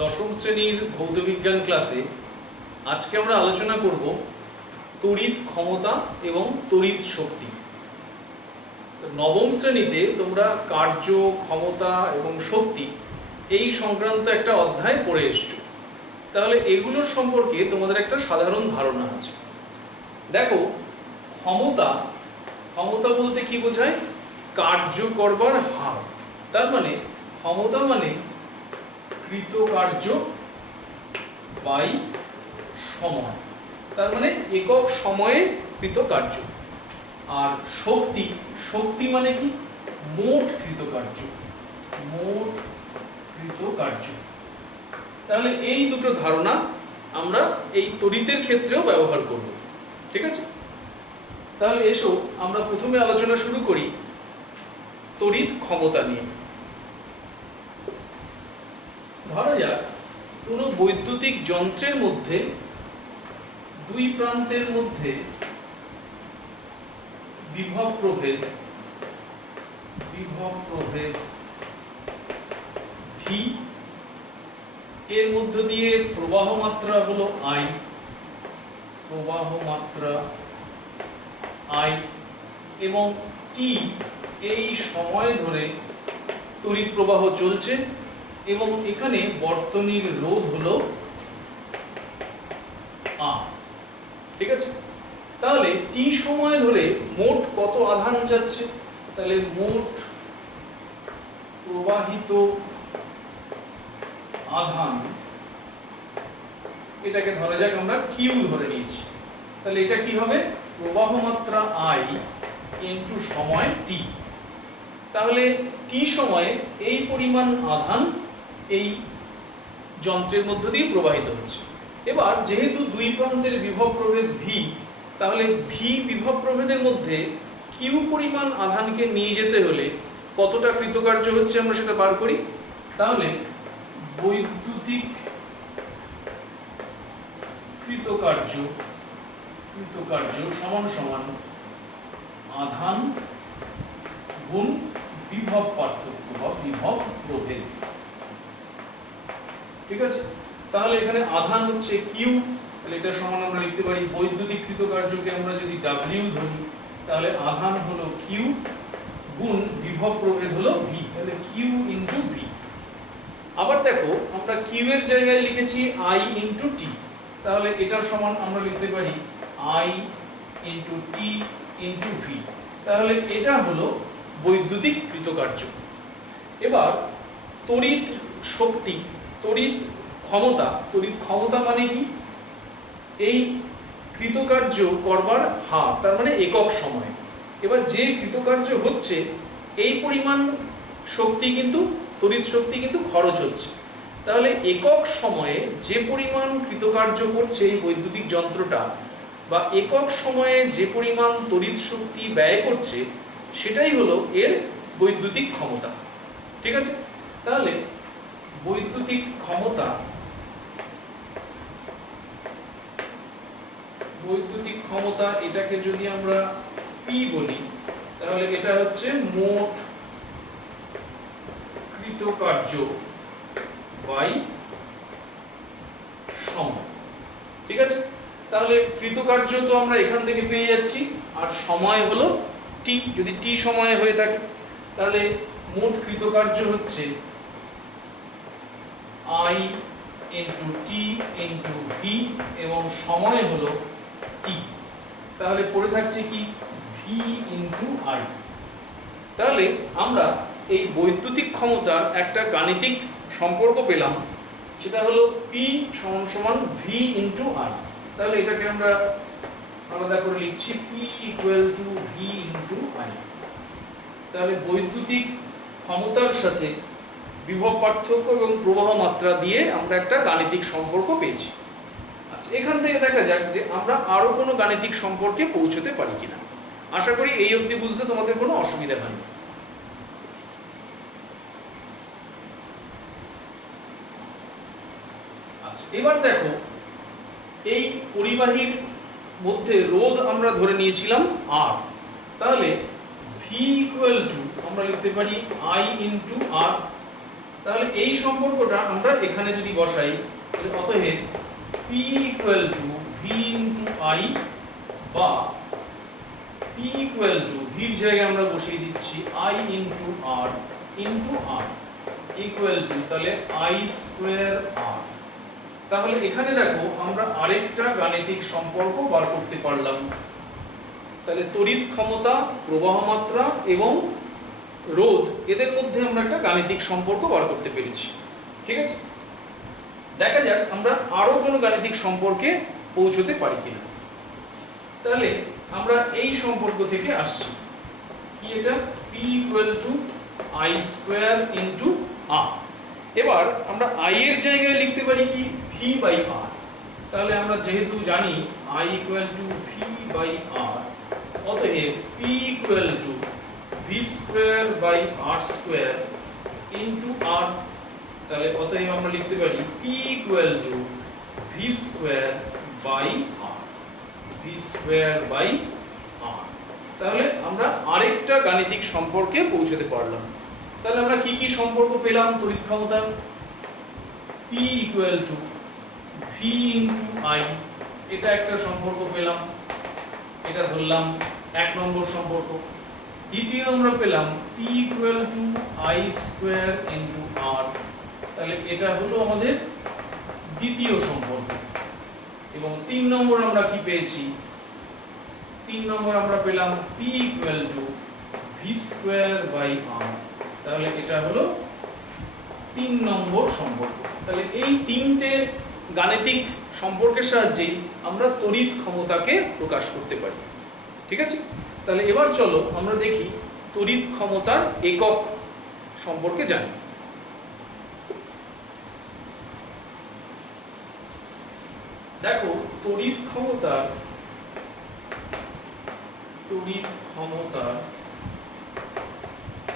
দশম শ্রেণীর ভৌতবিজ্ঞান ক্লাসে আজকে আমরা আলোচনা করব তড়িৎ ক্ষমতা এবং তড়িৎ শক্তি। নবম শ্রেণীতে তোমরা কার্য, ক্ষমতা এবং শক্তি এই সংক্রান্ত একটা অধ্যায় পড়ে এসছো, তাহলে এগুলোর সম্পর্কে তোমাদের একটা সাধারণ ধারণা আছে। দেখো, ক্ষমতা ক্ষমতা বলতে কি বোঝায়? কার্য করবার হার। তার মানে ক্ষমতা মানে কৃতকার্য বাই সময়, তার মানে একক সময়ে কৃতকার্য। আর শক্তি শক্তি মানে কি? মোট কৃতকার্য, মোট কৃতকার্য। তাহলে এই দুটো ধারণা আমরা এই তড়িতের ক্ষেত্রেও ব্যবহার করব, ঠিক আছে? তাহলে এসো আমরা প্রথমে আলোচনা শুরু করি তড়িৎ ক্ষমতা নিয়ে। ধরা যাক কোনো বৈদ্যুতিক যন্ত্রের মধ্যে দুই প্রান্তের মধ্যে বিভব প্রভেদ ভি, এর মধ্য দিয়ে প্রবাহ মাত্রা হলো আই, এবং টি এই সময় ধরে তড়িৎ প্রবাহ চলছে, এবং এখানে বর্তনীর রোধ হলো আর। ঠিক আছে? তাহলে টি সময় ধরে মোট কত আধান যাচ্ছে? তাহলে মোট প্রবাহিত আধান, এটাকে ধরা যাক আমরা কিউ ধরে নিয়েছি। তাহলে এটা কি হবে? প্রবাহ মাত্রা আই ইনটু সময় টি। তাহলে টি সময়ে এই পরিমাণ আধান এই যন্ত্রের মধ্য দিয়ে প্রবাহিত হচ্ছে। এবার যেহেতু দুই প্রান্তের বিভব প্রভেদ ভি, তাহলে ভি বিভব প্রভেদের মধ্যে কিউ পরিমাণ আধানকে নিয়ে যেতে হলে কতটা কৃতকার্য হচ্ছে আমরা সেটা বার করি। তাহলে বৈদ্যুতিক কৃতকার্য সমান সমান আধান গুণ বিভব পার্থক্য বা বিভব প্রভেদ। ঠিক আছে? তাহলে এখানে আধান হচ্ছে কিউ, তাহলে এটা সমান আমরা লিখতে পারি বৈদ্যুতিক কৃতকার্যকে আমরা যদি ডাব্লিউ ধরি, তাহলে আধান হলো কিউ গুণ বিভব প্রভেদ হলো ভি, তাহলে কিউ ইনটু ভি। আবার দেখো, আমরা কিউ এর জায়গায় লিখেছি আই ইনটু টি, তাহলে এটা সমান আমরা লিখতে পারি I into T into V, তাহলে এটা হলো বৈদ্যুতিক কৃতকার্য। এবার তড়িৎ শক্তি, তড়িৎ ক্ষমতা মানে কি? এই কৃতকার্য করবার হার, তার মানে একক সময়। এবার যে কৃতকার্য হচ্ছে এই পরিমাণ শক্তি কিন্তু, তড়িৎ শক্তি কিন্তু খরচ হচ্ছে। তাহলে একক সময়ে যে পরিমাণ কৃতকার্য করছে এই বৈদ্যুতিক যন্ত্রটা, বা একক সময়ে যে পরিমাণ তড়িৎ শক্তি ব্যয় করছে, সেটাই হলো এর বৈদ্যুতিক ক্ষমতা। ঠিক আছে? তাহলে বৈদ্যুতিক ক্ষমতা এটাকে যদি আমরা পি বলি, তাহলে এটা হচ্ছে মোট কৃতকার্য বাই সময়। ঠিক আছে? তাহলে কৃতকার্য তো আমরা এখান থেকে পেয়ে যাচ্ছি, আর সময় হলো টি, যদি টি সময়ে হয়ে থাকে, তাহলে মোট কৃতকার্য হচ্ছে I into T into V, এবং সময় হলো টি। তাহলে পড়ে থাকছে কি? V into I. তাহলে আমরা এই বৈদ্যুতিক ক্ষমতার একটা গাণিতিক সম্পর্ক পেলাম, সেটা হলো পি সমান সমান ভি ইনটু আই। তাহলে এটাকে আমরা আলাদা করে লিখছি P equal to V into I. তাহলে বৈদ্যুতিক ক্ষমতার সাথে বিভব পার্থক্য এবং প্রবাহ মাত্রা দিয়ে আমরা একটা গাণিতিক সম্পর্ক পেয়েছি। আচ্ছা, এখান থেকে দেখা যাক যে আমরা আরো কোনো গাণিতিক সম্পর্কে পৌঁছতে পারি কিনা। আশা করি এই অবধি বুঝতে তোমাদের কোনো অসুবিধা হয়নি। আচ্ছা, এবার দেখো, এই পরিবাহীর মধ্যে রোধ আমরা ধরে নিয়েছিলাম আর, তাহলে ভি ইকুয়াল টু আমরা লিখতে পারি আই ইনটু আর। তাহলে এই সম্পর্কটা আমরা এখানে যদি বসাই, তাহলে অতএব P equal to V into I, বা P ইকুয়াল টু ভির জায়গায় আমরা বসিয়ে দিচ্ছি I into R equal to তাহলে I স্কোয়ার আর। তাহলে এখানে দেখো আমরা আরেকটা গাণিতিক সম্পর্ক বার করতে পারলাম। তাহলে তড়িৎ ক্ষমতা, প্রবাহ মাত্রা এবং রোধ, এদের মধ্যে আমরা একটা গাণিতিক সম্পর্ক বার করতে পেরেছি। ঠিক আছে, দেখা যাক আমরা আরো কোনো গাণিতিক সম্পর্কে পৌঁছতে পারি কিনা। তাহলে আমরা এই সম্পর্ক থেকে আসছি, কি এটা, P equal to I square into R. এবার আমরা I এর জায়গায় লিখতে পারি কি, V বাই আর। তাহলে আমরা যেহেতু জানি I equal to V by R, অতএব P equal to V square by R square into R. তাহলে অতএব আমরা লিখতে পারি P equal to V square by R, V square by R. তাহলে আমরা আরেকটা গাণিতিক সম্পর্কে পৌঁছতে পারলাম। তাহলে আমরা কি কি সম্পর্ক পেলাম তড়িৎ ক্ষমতার? P equal to V into I, এটা একটা সম্পর্ক পেলাম, এটা ধরলাম 1 নম্বর সম্পর্ক। দ্বিতীয় আমরা পেলাম P equal to I square into R, তাহলে এটা হলো আমাদের দ্বিতীয় সম্পর্ক। এবং 3 নম্বর আমরা কি পেয়েছি? 3 নম্বর আমরা পেলাম P equal to V square by R, তাহলে এটা হলো 3 নম্বর সম্পর্ক। তাহলে এই তিনটে গাণিতিক সম্পর্কের সাহায্যে আমরা তড়িৎ ক্ষমতাকে প্রকাশ করতে পারি। ঠিক আছে, তাহলে এবার চলো আমরা দেখি তড়িৎ ক্ষমতার একক সম্পর্কে জানি। দেখো তড়িৎ ক্ষমতার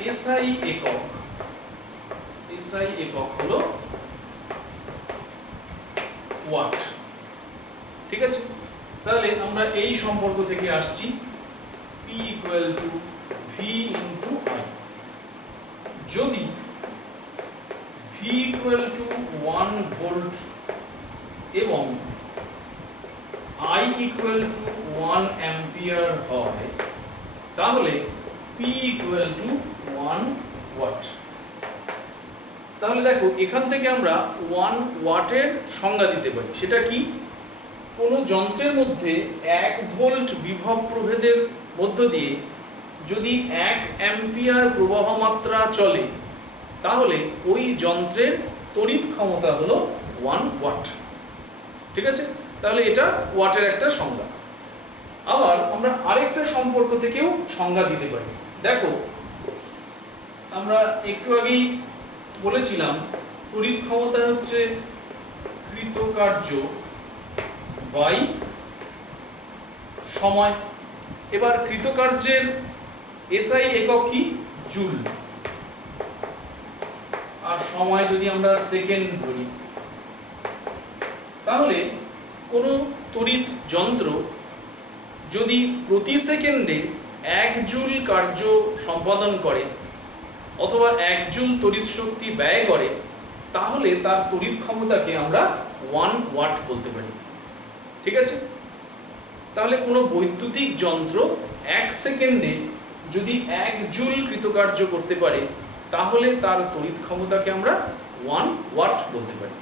এসআই একক হলো ওয়াট। ঠিক আছে, তাহলে আমরা এই সম্পর্ক থেকে আসছি, P equal to V into I. যদি V ইকুয়াল টু 1 ভোল্ট এবং I ইকুয়াল টু 1 অ্যাম্পিয়ার হয়, তাহলে P ইকুয়াল টু 1 ওয়াট। তাহলে দেখো এখান থেকে আমরা 1 ওয়াটের সংজ্ঞা দিতে পারি। সেটা কি, কোনো যন্ত্রের মধ্যে 1 ভোল্ট বিভব প্রভেদের মধ্য দিয়ে যদি 1 অ্যাম্পিয়ার প্রবাহ মাত্রা চলে, তাহলে ওই যন্ত্রের তড়িৎ ক্ষমতা হলো 1 ওয়াট। ঠিক আছে, তাহলে এটা ওয়াটের একটা সংজ্ঞা। আবার আমরা আরেকটা সম্পর্ক থেকেও সংজ্ঞা দিতে পারি। দেখো আমরা একটু আগেই বলেছিলাম তড়িৎ ক্ষমতা হচ্ছে কৃতকার্য বাই সময়। এবার কৃতকার্যের এসআই একক কি, জুল, আর সময় যদি আমরা সেকেন্ড ধরি, তাহলে কোনো তড়িৎ যন্ত্র যদি প্রতি সেকেন্ডে 1 জুল কার্য সম্পাদন করে অথবা 1 জুল তড়িৎ শক্তি ব্যয় করে, তাহলে তার তড়িৎ ক্ষমতাকে আমরা 1 ওয়াট বলতে পারি। ঠিক আছে, তাহলে কোনো বৈদ্যুতিক যন্ত্র 1 সেকেন্ডে যদি 1 জুল কৃতকার্য করতে পারে, তাহলে তার তড়িৎ ক্ষমতাকে আমরা 1 ওয়াট বলতে পারি।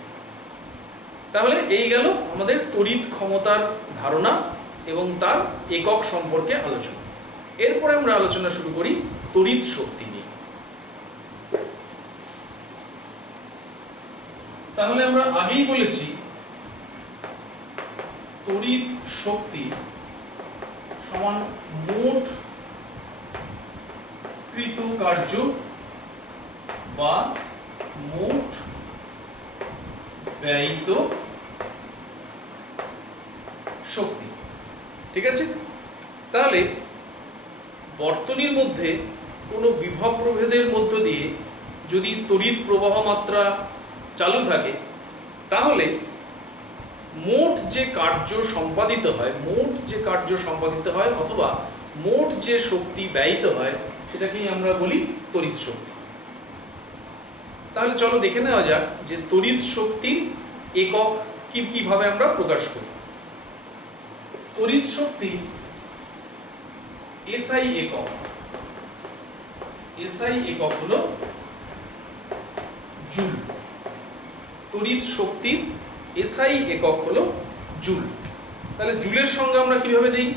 তাহলে এই গেল আমাদের তড়িৎ ক্ষমতার ধারণা এবং তার একক সম্পর্কে আলোচনা। এরপরে আমরা আলোচনা শুরু করি তড়িৎ শক্তি নিয়ে। তাহলে আমরা আগেই বলেছি তড়িৎ শক্তি সমান মোট কৃতকার্য বা মোট ব্যয়িত শক্তি। ঠিক আছে, তাহলে বর্তনীর মধ্যে কোনো বিভব প্রভেদের মধ্য দিয়ে যদি তড়িৎ প্রবাহ মাত্রা চালু থাকে, তাহলে মোট যে কার্য সম্পাদিত হয় অথবা মোট যে শক্তি ব্যয়িত হয়, সেটাকেই আমরা বলি তড়িৎ শক্তি। তাহলে চলো দেখে নেওয়া যাক যে তড়িৎ শক্তির একক কিভাবে আমরা প্রকাশ করি। তড়িৎ শক্তি এসআই একক, এসআই একক হলো জুল। তড়িৎ শক্তির এসআই একক হলো জুল। তাহলে জুলের সঙ্গে আমরা কিভাবে দিই?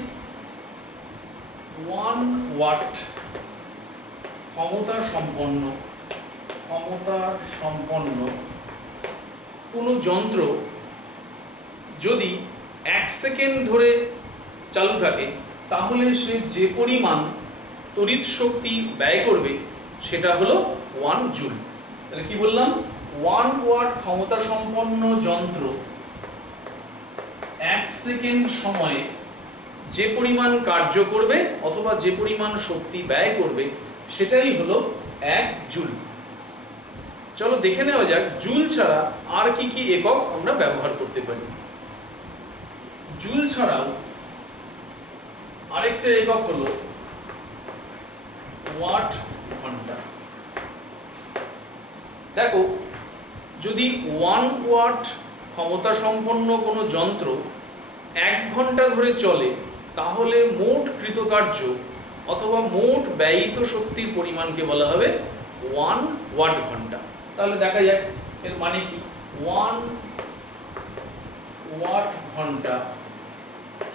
1 ওয়াট ক্ষমতা সম্পন্ন কোনো যন্ত্র যদি 1 সেকেন্ড ধরে চালু থাকে তাহলে সে যে পরিমাণ তড়িৎ শক্তি ব্যয় করবে সেটা হলো 1 জুল। তাহলে কি বললাম? 1 ওয়াট ক্ষমতা সম্পন্ন যন্ত্র 1 সেকেন্ড সময়ে যে পরিমাণ কার্য করবে অথবা যে পরিমাণ শক্তি ব্যয় করবে সেটাই হলো 1 জুল। চলো দেখে নেওয়া যাক জুল ছাড়া আর কি কি একক আমরা ব্যবহার করতে পারি। জুল ছাড়াও আরেকটা একক হলো ওয়াট ঘন্টা। দেখো, যদি 1 ওয়াট ক্ষমতা সম্পন্ন কোনো যন্ত্র 1 ঘন্টা ধরে চলে তাহলে মোট কৃতকার্য অথবা মোট ব্যয়িত শক্তির পরিমাণকে বলা হবে 1 ওয়াট ঘন্টা। তাহলে দেখা যাক এর মানে কি। 1 ওয়াট ঘন্টা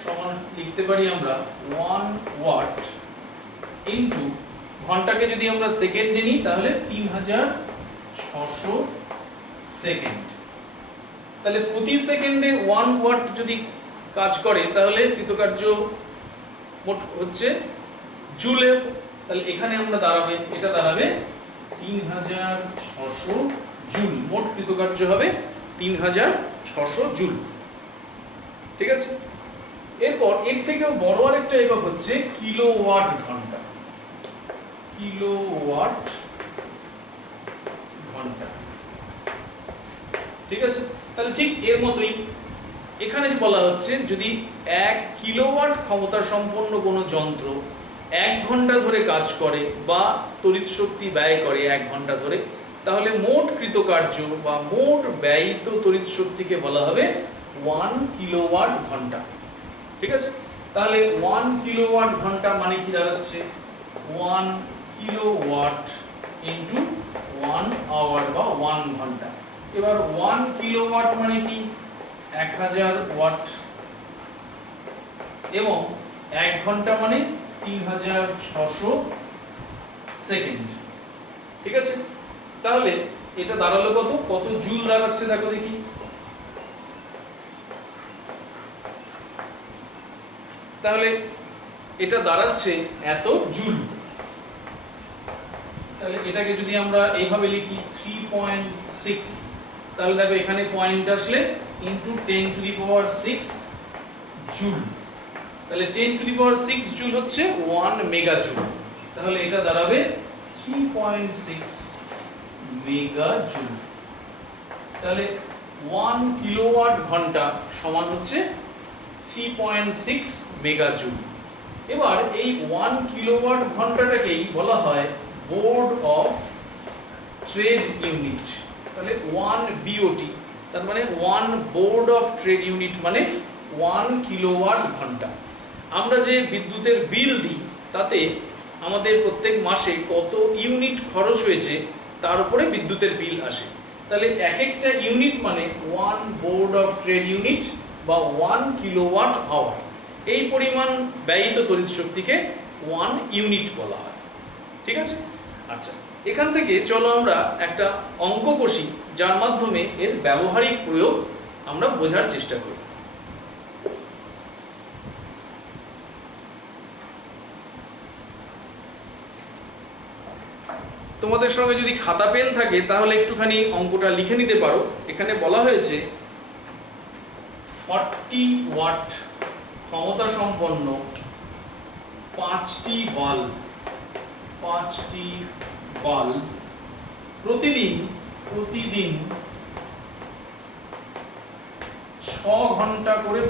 সমান লিখতে পারি আমরা 1 ওয়াট ইনটু, ঘন্টাকে যদি আমরা সেকেন্ডে নিই তাহলে 3600 সেকেন্ড। তাহলে প্রতি সেকেন্ডে 1 ওয়াট যদি কাজ করে তাহলে কৃতকার্য মোট হচ্ছে জুলে। তাহলে এখানে আমরা এটা দাঁড়াবে 3600 জুল। মোট কৃতকার্য হবে 3600 জুল। ঠিক আছে? এরপর এর থেকেও বড় আরেকটা একক হচ্ছে কিলোওয়াট ঘন্টা। কিলোওয়াট ঘন্টা। ঠিক আছে? তাহলে ঠিক এর মতোই এখানে বলা হচ্ছে যদি 1 কিলোওয়াট ক্ষমতা সম্পন্ন কোনো যন্ত্র 1 ঘন্টা ধরে কাজ করে বা তড়িৎ শক্তি ব্যয় করে 1 ঘন্টা ধরে, তাহলে মোট কৃতকার্য বা মোট ব্যয়িত তড়িৎ শক্তিকে বলা হবে 1 কিলোওয়াট ঘন্টা। ঠিক আছে? তাহলে 1 কিলোওয়াট ঘন্টা মানে কি দাঁড়াচ্ছে? 1 কিলোওয়াট ইনটু 1 আওয়ার বা 1 ঘন্টা। এবার 1 কিলোওয়াট মানে কি? 1000 ওয়াট এবং 1 ঘন্টা মানে 3600 সেকেন্ড। ঠিক আছে? তাহলে এটা দাঁড়ালো কত জুল দাঁড়াচ্ছে দেখো দেখি। তাহলে এটা দাঁড়াচ্ছে এত জুল। তাহলে এটাকে যদি আমরা এইভাবে লিখি 3.6, তাহলে দেখো এখানে পয়েন্ট আসলে ইনটু 10⁶ জুল। তাহলে 10⁶ জুল হচ্ছে 1 মেগা জুল। তাহলে এটা দাঁড়াবে 3.6 মেগা জুল। তাহলে 1 কিলোওয়াট ঘন্টা সমান হচ্ছে 3.6 মেগা জুল। এবার এই 1 কিলোওয়াট ঘন্টাটাকেই বলা হয় বোর্ড অফ ট্রেড ইউনিট। তাহলে 1 বিওটি, তার মানে 1 বোর্ড অফ ট্রেড ইউনিট মানে 1 কিলোওয়াট ঘন্টা। আমরা যে বিদ্যুতের বিল দিই তাতে আমাদের প্রত্যেক মাসে কত ইউনিট খরচ হয়েছে তার উপরে বিদ্যুতের বিল আসে। তাহলে এক একটা ইউনিট মানে 1 বোর্ড অফ ট্রেড ইউনিট বা 1 কিলোওয়াট আওয়ার। এই পরিমাণ ব্যয়িত তড়িৎ শক্তিকে 1 ইউনিট বলা হয়। ঠিক আছে? আচ্ছা, এখান থেকে চলো আমরা একটা অঙ্ক কষি যার মাধ্যমে এর ব্যবহারিক প্রয়োগ আমরা বোঝার চেষ্টা করি। তোমাদের সঙ্গে যদি খাতা পেন থাকে তাহলে একটুখানি অঙ্কটা লিখে নিতে পারো। এখানে বলা হয়েছে 40 ওয়াট ক্ষমতা সম্পন্ন 5টি বাল্ব প্রতিদিন 6 ঘন্টা করে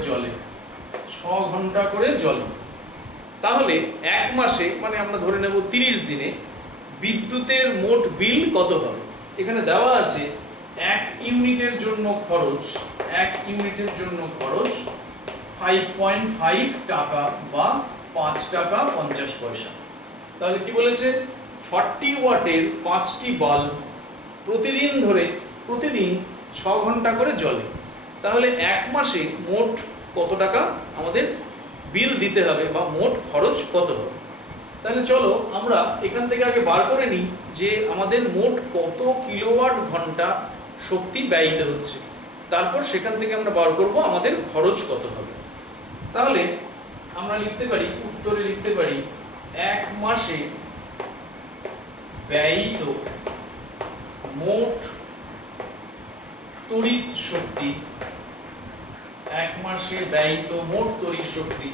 জ্বলে। তাহলে এক মাসে মানে আমরা ধরে নেব 30 দিনে বিদ্যুতের মোট বিল কত হবে? এখানে দেওয়া আছে 1 ইউনিটের জন্য খরচ 5.5 টাকা বা 5 টাকা 50 পয়সা। তাহলে কি বলেছে, 40 ওয়াটের 5টি বাল্ব প্রতিদিন 6 ঘন্টা করে জ্বলে। তাহলে এক মাসে মোট কত টাকা আমাদের বিল দিতে হবে বা মোট খরচ কত হবে। তাহলে চলো আমরা এখান থেকে আগে বার করে নিই যে আমাদের মোট কত কিলোওয়াট ঘন্টা শক্তি ব্যয়িত হচ্ছে, তারপর সেখান থেকে আমরা বার করব আমাদের খরচ কত হবে। তাহলে আমরা উত্তরে লিখতে পারি এক মাসে ব্যয়িত মোট তড়িৎ শক্তি,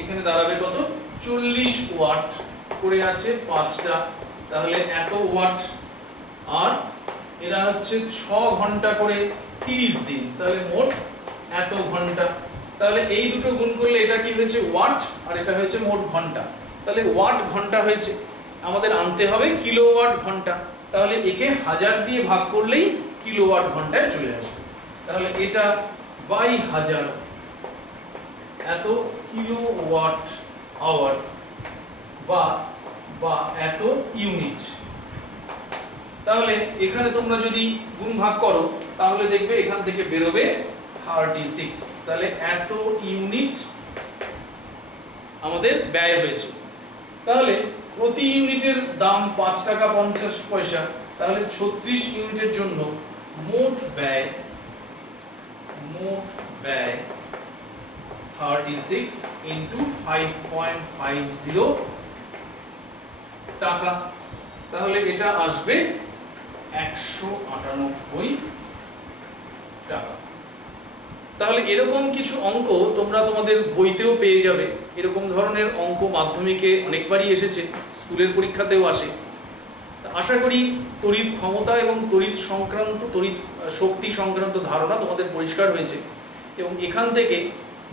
এখানে দাঁড়াবে কত, 40 ওয়াট করে আছে 5টা, তাহলে এত ওয়াট। আর এরা হচ্ছে 6 ঘন্টা করে 30 দিন, তাহলে মোট এত ঘন্টা। তাহলে এই দুটো গুণ করলে এটা কি হয়েছে, ওয়াট, আর এটা হয়েছে মোট ঘন্টা। তাহলে ওয়াট ঘন্টা হয়েছে, আমাদের আনতে হবে কিলোওয়াট ঘন্টা। তাহলে একে 1000 দিয়ে ভাগ করলেই কিলোওয়াট ঘন্টায় চলে আসবে। তাহলে এটা বাই 1000 এত কিলোওয়াট আওয়ার বা এত ইউনিট। তাহলে এখানে তোমরা যদি গুণ ভাগ করো তাহলে দেখবে এখান থেকে বেরোবে 36। তাহলে এত ইউনিট আমাদের ব্যয় হয়েছে। তাহলে প্রতি ইউনিটের দাম 5 টাকা 50 পয়সা। তাহলে 36 ইউনিটের জন্য মোট ব্যয় 36 ইন্টু 5.50 টাকা। তাহলে এটা আসবে 198 টাকা। তাহলে এরকম কিছু অঙ্ক তোমরা তোমাদের বইতেও পেয়ে যাবে। এরকম ধরনের অঙ্ক মাধ্যমিকে অনেকবারই এসেছে, স্কুলের পরীক্ষাতেও আসে। আশা করি তড়িৎ ক্ষমতা এবং তড়িৎ শক্তি সংক্রান্ত ধারণা তোমাদের পরিষ্কার হয়েছে, এবং এখান থেকে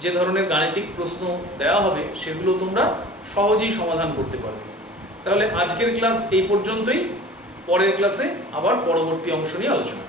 যে ধরনের গাণিতিক প্রশ্ন দেওয়া হবে সেগুলো তোমরা সহজেই সমাধান করতে পারবে। তাহলে আজকের ক্লাস এই পর্যন্তই। পরের ক্লাসে আবার পরবর্তী অংশ নিয়ে আলোচনা।